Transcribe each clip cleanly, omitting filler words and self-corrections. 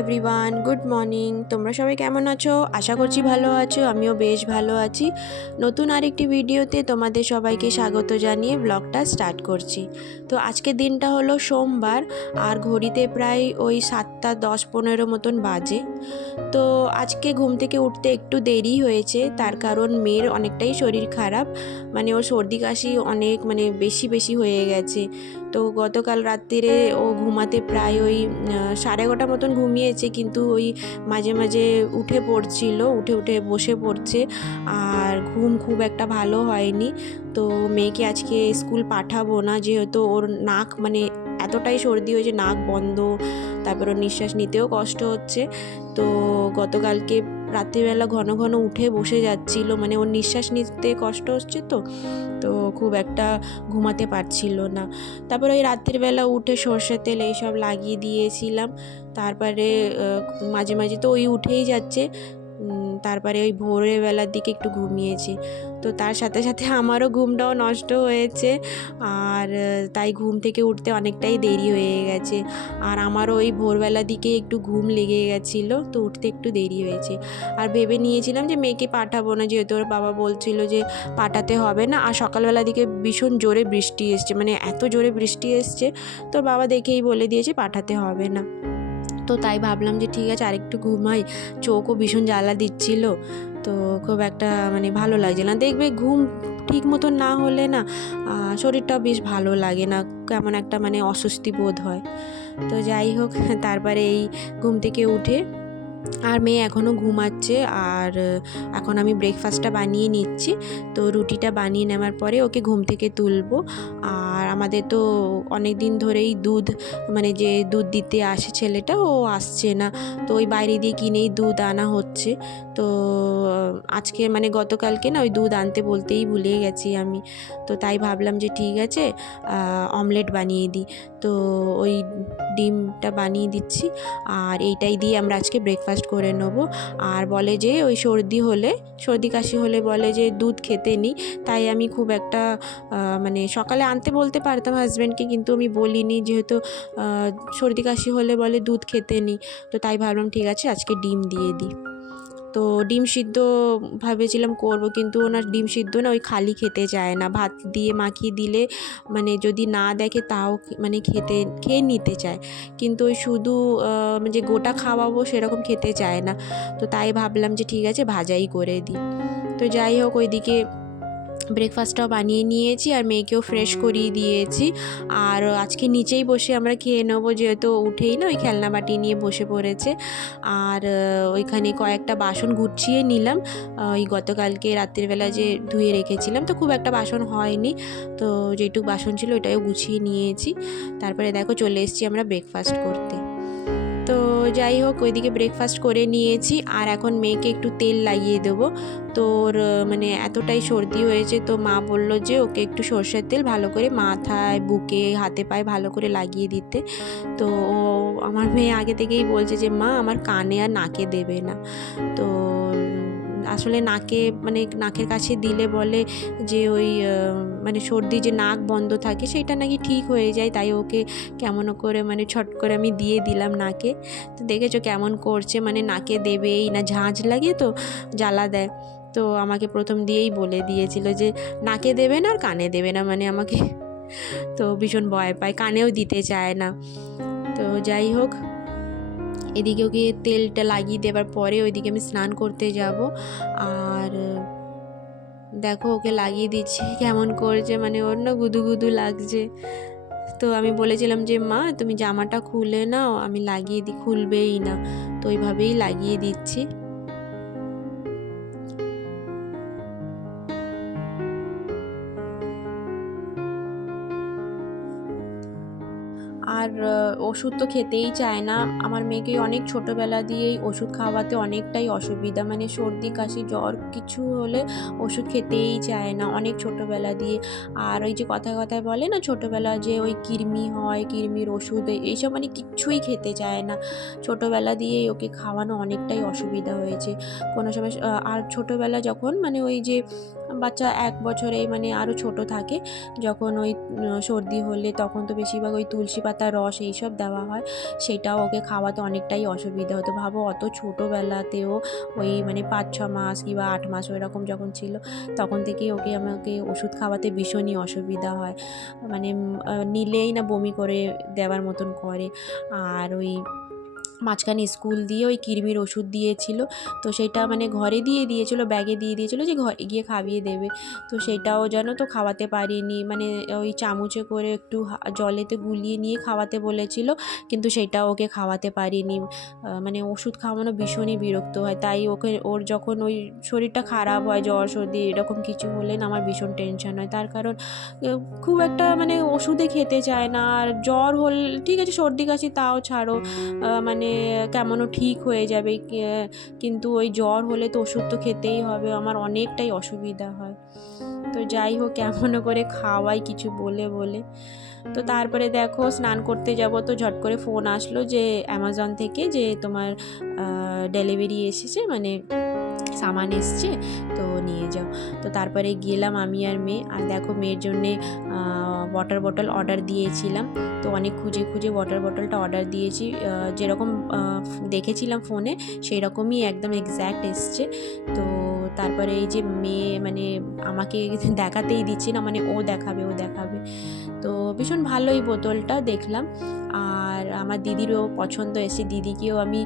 Everyone, good morning. তোমরা সবাই কেমন আছো? আশা করছি ভালো আছো। আমিও বেশ ভালো আছি। নতুন আরেকটি ভিডিওতে তোমাদের সবাইকে স্বাগত জানিয়ে ব্লগটা স্টার্ট করছি। তো আজকের দিনটা হলো সোমবার, আর ঘড়িতে প্রায় ওই 7:10-15 মতন বাজে। তো আজকে ঘুম থেকে উঠতে একটু দেরি হয়েছে, তার কারণ মেয়ের অনেকটাই শরীর খারাপ, মানে ওর সর্দি কাশি অনেক বেশি হয়ে গেছে। তো গতকাল রাত্রিরে ও ঘুমাতে প্রায় ওই 11:30 মতন ঘুমিয়েছে, কিন্তু ওই মাঝে মাঝে উঠে পড়ছিল, উঠে বসে পড়ছে, আর ঘুম খুব একটা ভালো হয়নি। তো মেয়েকে আজকে স্কুল পাঠাবো না, যেহেতু ওর নাক এতটাই সর্দি হয়েছে, নাক বন্ধ, তারপর ওর নিঃশ্বাস নিতেও কষ্ট হচ্ছে। তো গতকালকে রাত্রিবেলা ঘন ঘন উঠে বসে যাচ্ছিল, ওর নিঃশ্বাস নিতে কষ্ট হচ্ছে, তো তো খুব একটা ঘুমাতে পারছিল না। তারপরে ওই রাত্রিবেলা উঠে সর্ষের তেল এইসব লাগিয়ে দিয়েছিলাম। তারপরে মাঝে মাঝে তো ওই উঠেই যাচ্ছে। তারপরে ওই ভোরের বেলার দিকে একটু ঘুমিয়েছে, তো তার সাথে সাথে আমারও ঘুমটাও নষ্ট হয়েছে, আর তাই ঘুম থেকে উঠতে অনেকটাই দেরি হয়ে গেছে। আর আমারও ওই ভোরবেলার দিকে একটু ঘুম লেগে গেছিলো, তো উঠতে একটু দেরি হয়েছে। আর ভেবে নিয়েছিলাম যে মেয়েকে পাঠাবো না, যেহেতু ওর বাবা বলছিল যে পাঠাতে হবে না। আর সকালবেলার দিকে ভীষণ জোরে বৃষ্টি এসছে, এত জোরে বৃষ্টি এসছে, তো বাবা দেখেই বলে দিয়েছে পাঠাতে হবে না। তো তাই ভাবলাম যে ঠিক আছে, আরেকটু ঘুমাই। চোখও ভীষণ জ্বালা দিচ্ছিল, তো খুব একটা ভালো লাগছে না। দেখবে ঘুম ঠিক মতন না হলে না শরীরটাও বেশ ভালো লাগে না, কেমন একটা অস্বস্তি বোধ হয়। তো যাই হোক, তারপরে এই ঘুম থেকে উঠে, আর মেয়ে এখনও ঘুমাচ্ছে, আর এখন আমি ব্রেকফাস্টটা বানিয়ে নিচ্ছি। তো রুটিটা বানিয়ে নেওয়ার পরে ওকে ঘুম থেকে তুলবো। আর আমাদের তো অনেক দিন ধরেই দুধ, যে দুধ দিতে আসে ছেলেটা, ও আসছে না, তো ওই বাইরে দিয়ে কিনেই দুধ আনা হচ্ছে। তো আজকে গতকালকে না ওই দুধ আনতে বলতেই ভুলে গেছি আমি। তো তাই ভাবলাম যে ঠিক আছে, অমলেট বানিয়ে দিই। তো ওই ডিমটা বানিয়ে দিচ্ছি, আর এইটাই দিয়ে আমরা আজকে ব্রেকফাস্ট করে নেব। আর বলে যে ওই সর্দি কাশি হলে বলে যে দুধ খেতে নেই, তাই আমি খুব একটা সকালে আনতে বলতে পারতাম হাজব্যান্ডকে, কিন্তু আমি বলিনি, যেহেতু সর্দি কাশি হলে বলে দুধ খেতে নেই। তো তাই ভাবলাম ঠিক আছে, আজকে ডিম দিয়ে দিই। তো ডিম সিদ্ধ ভেবেছিলাম করব, কিন্তু ওনার ডিম সিদ্ধ না ওই খালি খেতে চায় না, ভাত দিয়ে মাখিয়ে দিলে যদি না দেখে তাও খেয়ে নিতে চায়, কিন্তু ওই শুধু যে গোটা খাওয়াবো সেরকম খেতে চায় না। তো তাই ভাবলাম যে ঠিক আছে, ভাজাই করে দিই। তো যাই হোক, ওইদিকে ব্রেকফাস্টটাও বানিয়ে নিয়েছি, আর মেয়েকেও ফ্রেশ করিয়ে দিয়েছি। আর আজকে নিচেই বসে আমরা খেয়ে নেবো, যেহেতু উঠেই না ওই খেলনা বাটি নিয়ে বসে পড়েছে। আর ওইখানে কয়েকটা বাসন গুছিয়ে নিলাম, ওই গতকালকে রাত্রিবেলা যে ধুয়ে রেখেছিলাম, তো খুব একটা বাসন হয়নি, তো যেটুকু বাসন ছিল ওইটাও গুছিয়ে নিয়েছি। তারপরে দেখো চলে এসেছি আমরা ব্রেকফাস্ট করতে। তো যাই হোক, ওইদিকে ব্রেকফাস্ট করে নিয়েছি, আর এখন মেয়েকে একটু তেল লাগিয়ে দেবো। তোর এতটাই সর্দি হয়েছে, তো মা বলল যে ওকে একটু সর্ষের তেল ভালো করে মাথায়, বুকে, হাতে পায়ে ভালো করে লাগিয়ে দিতে। তো আমার মেয়ে আগে থেকেই বলছে যে মা আমার কানে আর নাকে দেবে না। তো আসলে নাকে নাকের কাছে দিলে বলে যে ওই সর্দি যে নাক বন্ধ থাকে সেটা নাকি ঠিক হয়ে যায়, তাই ওকে কেমন করে ছট করে আমি দিয়ে দিলাম নাকে। তো দেখেছো কেমন করছে, নাকে দেবেই না, ঝাঁঝ লাগে তো জ্বালা দেয়। তো আমাকে প্রথম দিয়েই বলে দিয়েছিল যে নাকে দেবে না আর কানে দেবে না, আমাকে তো ভীষণ ভয় পায়, কানেও দিতে চায় না। তো যাই হোক, এদিকে ওকে তেলটা লাগিয়ে দেওয়ার পরে ওইদিকে আমি স্নান করতে যাব। আর দেখো ওকে লাগিয়ে দিচ্ছি, কেমন করছে, ওর না গুদু লাগছে। তো আমি বলেছিলাম যে মা তুমি জামাটা খুলে নাও, আমি লাগিয়ে দিই, খুলবেই না, তো ওইভাবেই লাগিয়ে দিচ্ছি। আর ওষুধ তো খেতেই চায় না। আমার মেয়েকে অনেক ছোটোবেলা দিয়েই ওষুধ খাওয়াতে অনেকটাই অসুবিধা, সর্দি কাশি জ্বর কিছু হলে ওষুধ খেতেই চায় না অনেক ছোটোবেলা দিয়ে। আর ওই যে কথায় কথায় বলে না ছোটোবেলা যে ওই কৃমি হয়, কৃমির ওষুধ এইসব কিচ্ছুই খেতে চায় না। ছোটোবেলা দিয়েই ওকে খাওয়ানো অনেকটাই অসুবিধা হয়েছে কোনো সময়। আর ছোটোবেলা যখন ওই যে বাচ্চা 1 বছরেই মানে আরও ছোট থাকে, যখন ওই সর্দি হলে তখন তো বেশিরভাগ ওই তুলসী পাতার রস এইসব দেওয়া হয়, সেটাও ওকে খাওয়াতে অনেকটাই অসুবিধা হতো। ভাবো অত ছোটোবেলাতেও ওই মানে 5-6 মাস কিংবা 8 মাস ওইরকম যখন ছিল তখন থেকেই আমাকে ওষুধ খাওয়াতে ভীষণই অসুবিধা হয়, মানে নিলেই না বমি করে দেওয়ার মতন করে। আর ওই মাঝখানে স্কুল দিয়ে ওই কৃমির ওষুধ দিয়েছিল, তো সেটা মানে ঘরে দিয়ে দিয়েছিলো, ব্যাগে দিয়ে দিয়েছিলো যে ঘরে গিয়ে খাইয়ে দেবে, তো সেটাও যেন তো খাওয়াতে পারিনি, মানে ওই চামচে করে একটু জলেতে গুলিয়ে নিয়ে খাওয়াতে বলেছিল, কিন্তু সেটাও ওকে খাওয়াতে পারিনি। মানে ওষুধ খাওয়ানো ভীষণই বিরক্ত হয়, তাই ওর যখন ওই শরীরটা খারাপ হয়, জ্বর সর্দি এরকম কিছু হলে না আমার ভীষণ টেনশন হয়, তার কারণ খুব একটা মানে ওষুধে খেতে চায় না। আর জ্বর হল ঠিক আছে, সর্দি কাশি তাও ছাড়ো, মানে কেমনও ঠিক হয়ে যাবে, কিন্তু ওই জ্বর হলে তো ওষুধ তো খেতেই হবে, আমার অনেকটাই অসুবিধা হয়। তো যাই হোক কেমনও করে খাওয়াই কিছু বলে বলে। তো তারপরে দেখো স্নান করতে যাব, তো ঝট করে ফোন আসলো যে অ্যামাজন থেকে যে তোমার ডেলিভারি এসেছে, মানে সামান এসছে, তো নিয়ে যাও। তো তারপরে গেলাম আমি আর মেয়ে, আর দেখো মেয়ের জন্যে ওয়াটার বটল অর্ডার দিয়েছিলাম, তো অনেক খুঁজে খুঁজে ওয়াটার বটলটা অর্ডার দিয়েছি, যেরকম দেখেছিলাম ফোনে সেই রকমই একদম এক্স্যাক্ট এসছে। তো তারপরে এই যে মেয়ে মানে আমাকে দেখাতেই দিচ্ছে না, মানে ও দেখাবে ও দেখাবে, তো ভীষণ ভালো এই বোতলটা দেখলাম। আর আমার দিদিরও পছন্দ এসে, দিদিকেও আমি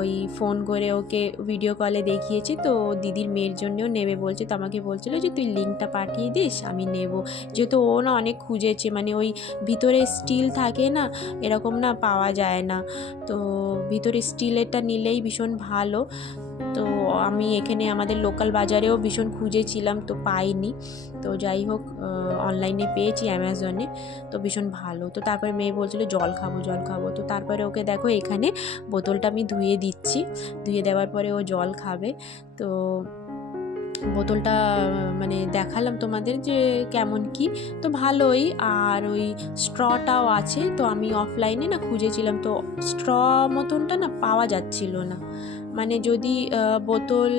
ওই ফোন করে ওকে ভিডিও কলে দেখিয়েছি, তো দিদির মেয়ের জন্যও নেবে বলছে, তো আমাকে বলছিলো যে তুই লিঙ্কটা পাঠিয়ে দিস আমি নেব, যেহেতু ও না অনেক খুঁজেছে, মানে ওই ভিতরে স্টিল থাকে না, এরকম না পাওয়া যায় না, তো ভিতরে স্টিলেরটা নিলেই ভীষণ ভালো। তো আমি এখানে আমাদের লোকাল বাজারেও ভীষণ খুঁজেছিলাম, তো পাইনি, তো যাই হোক অনলাইনে পেয়েছি অ্যামাজনে, তো ভীষণ ভালো। তো তারপরে মেয়ে বলছিল জল খাবো জল খাবো, তো তারপরে ওকে দেখো এখানে বোতলটা আমি ধুয়ে দিচ্ছি, ধুয়ে দেওয়ার পরে ও জল খাবে। তো বোতলটা মানে দেখালাম তোমাদের যে কেমন কি, তো ভালোই। আর ওই স্ট্রটাও আছে, তো আমি অফলাইনে না খুঁজেছিলাম, তো স্ট্র মতনটা না পাওয়া যাচ্ছিল না, মানে যদি বোতল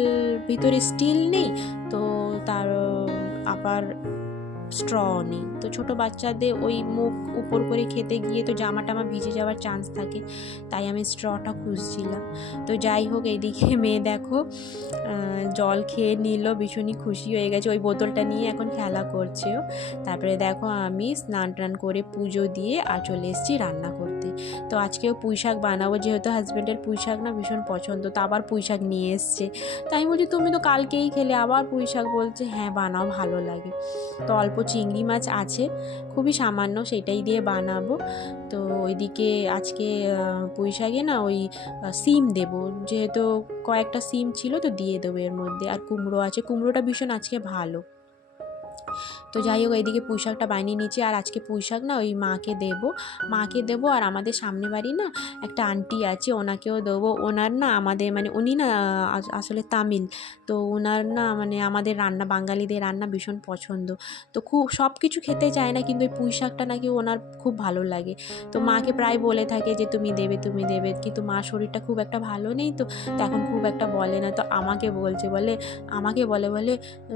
ভিতরে স্টিল নেই, তো তার আবার স্ট্র নেই, তো ছোটো বাচ্চাদের ওই মুখ উপর করে খেতে গিয়ে তো জামা টামা ভিজে যাওয়ার চান্স থাকে, তাই আমি স্ট্রটা খুঁজছিলাম। তো যাই হোক এইদিকে মেয়ে দেখো জল খেয়ে নিল, ভীষণই খুশি হয়ে গেছে, ওই বোতলটা নিয়ে এখন খেলা করছেও। তারপরে দেখো আমি স্নান টান করে পুজো দিয়ে আর চলে এসেছি রান্না করতে। তো আজকেও পুঁই শাক বানাবো, যেহেতু হাজব্যান্ডের পুঁই শাক না ভীষণ পছন্দ, তো আবার পুঁই শাক নিয়ে এসছে, তাই বলছি তুমি তো কালকেই খেলে আবার পুঁই শাক, বলছে হ্যাঁ বানাও ভালো লাগে। তো অল্প চিংড়ি মাছ আছে, খুবই সামান্য, সেটাই দিয়ে বানাবো। তো ওইদিকে আজকে পুঁই শাকে না ওই সিম দেবো, যেহেতু কয়েকটা সিম ছিল তো দিয়ে দেবো এর মধ্যে, আর কুমড়ো আছে, কুমড়োটা ভীষণ আজকে ভালো। তো যাই হোক এইদিকে পুঁই শাকটা বানিয়ে নিচ্ছি, আর আজকে পুঁই শাক না ওই মাকে দেবো, আর আমাদের সামনে বাড়ি না একটা আন্টি আছে ওনাকেও দেবো, ওনার না আমাদের মানে উনি না আসলে তামিল, তো ওনার না মানে আমাদের রান্না বাঙালিদের রান্না ভীষণ পছন্দ, তো খুব সব কিছু খেতে চায় না, কিন্তু ওই পুঁই শাকটা নাকি ওনার খুব ভালো লাগে, তো মাকে প্রায় বলে থাকে যে তুমি দেবে তুমি দেবে, কিন্তু মার শরীরটা খুব একটা ভালো নেই, তো এখন খুব একটা বলে না, তো আমাকে বলে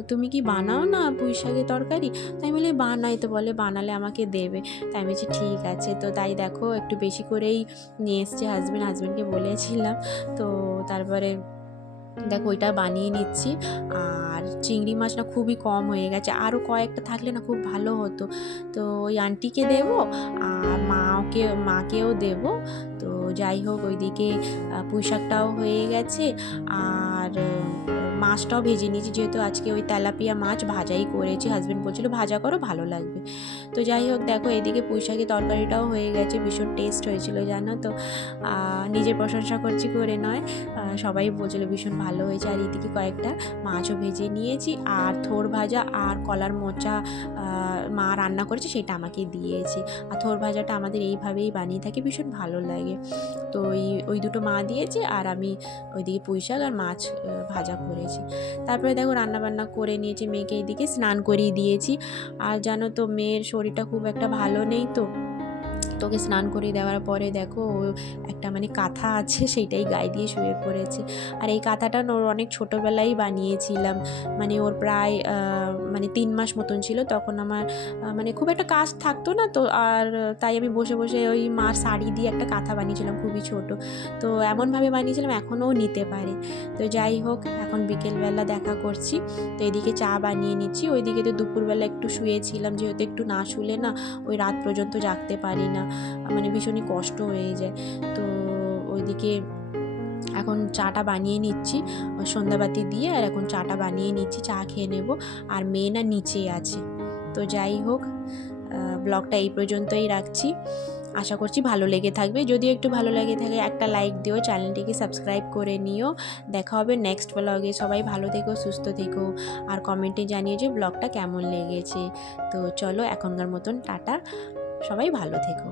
তুমি কি বানাও না পুঁই শাকের তরকারি, তাই বলি বানাই, তো বলে বানালে আমাকে দেবে, তাই আমি বলছি ঠিক আছে। তো তাই দেখো একটু বেশি করেই নিয়ে এসছে হাজব্যান্ডকে বলেছিলাম, তো তারপরে দেখো ওইটা বানিয়ে নিচ্ছি। আর চিংড়ি মাছ না খুবই কম হয়ে গেছে, আরও কয়েকটা থাকলে না খুব ভালো হতো, তো ওই আন্টিকে দেবো আর মাকেও দেবো। তো যাই হোক ওইদিকে পুঁই শাকটাও হয়ে গেছে, আর মাছটাও ভেজে নিয়েছি, যেহেতু আজকে ওই তেলাপিয়া মাছ ভাজাই করেছি, হাজব্যান্ড বলছিল ভাজা করো ভালো লাগবে। তো যাই হোক দেখো এদিকে পুঁই শাকের তরকারিটাও হয়ে গেছে, ভীষণ টেস্ট হয়েছিল জানো তো, নিজের প্রশংসা করছি করে নয়, সবাই বলছিল ভীষণ ভালো হয়েছে। আর এদিকে কয়েকটা মাছও ভেজে নিয়েছি, আর থোড় ভাজা আর কলার মোচা মা রান্না করেছে সেটা আমাকে দিয়েছে, আর থোড় ভাজাটা আমাদের এইভাবেই বানিয়ে থাকি, ভীষণ ভালো লাগে। তো ওই দুটো মা দিয়েছে, আর আমি ওইদিকে পুঁই শাক আর মাছ ভাজা করেছি। তারপরে দেখো রান্নাবান্না করে নিয়েছি, মেয়েকে এইদিকে স্নান করিয়ে দিয়েছি, আর জানো তো মেয়ের শরীরটা খুব একটা ভালো নেই, তো তোকে স্নান করে দেওয়ার পরে দেখো ও একটা মানে কাঁথা আছে সেইটাই গায়ে দিয়ে শুয়ে পড়েছে। আর এই কাঁথাটা ওর অনেক ছোটোবেলায় বানিয়েছিলাম, মানে ওর প্রায় মানে 3 মাস মতন ছিল। তখন আমার মানে খুব একটা কাজ থাকতো না তো, আর তাই আমি বসে বসে ওই মার শাড়ি দিয়ে একটা কাঁথা বানিয়েছিলাম, খুবই ছোট। তো এমনভাবে বানিয়েছিলাম এখনও নিতে পারে। তো যাই হোক, এখন বিকেলবেলা দেখা করছি। তো এদিকে চা বানিয়ে নিচ্ছি, ওইদিকে তো দুপুরবেলা একটু শুয়েছিলাম, যেহেতু একটু না শুলে না ওই রাত পর্যন্ত জাগতে পারি না, মানে ভীষণই কষ্ট হয়ে যায়। তো ওইদিকে এখন চাটা বানিয়ে নিচ্ছি সন্ধ্যাবাতি দিয়ে, আর এখন চাটা বানিয়ে নিচ্ছি, চা খেয়ে নেব। আর মেয়ে না নিচে আছে। তো যাই হোক, ব্লগটা এই পর্যন্তই রাখছি। আশা করছি ভালো লেগে থাকবে। যদি একটু ভালো লেগে থাকে একটা লাইক দিও, চ্যানেলটিকে সাবস্ক্রাইব করে নিও। দেখা হবে নেক্সট ব্লগে। সবাই ভালো থেকো, সুস্থ থেকো, আর কমেন্টে জানিয়ে যে ব্লগটা কেমন লেগেছে। তো চলো এখনকার মতন টাটা, সবাই ভালো থেকো।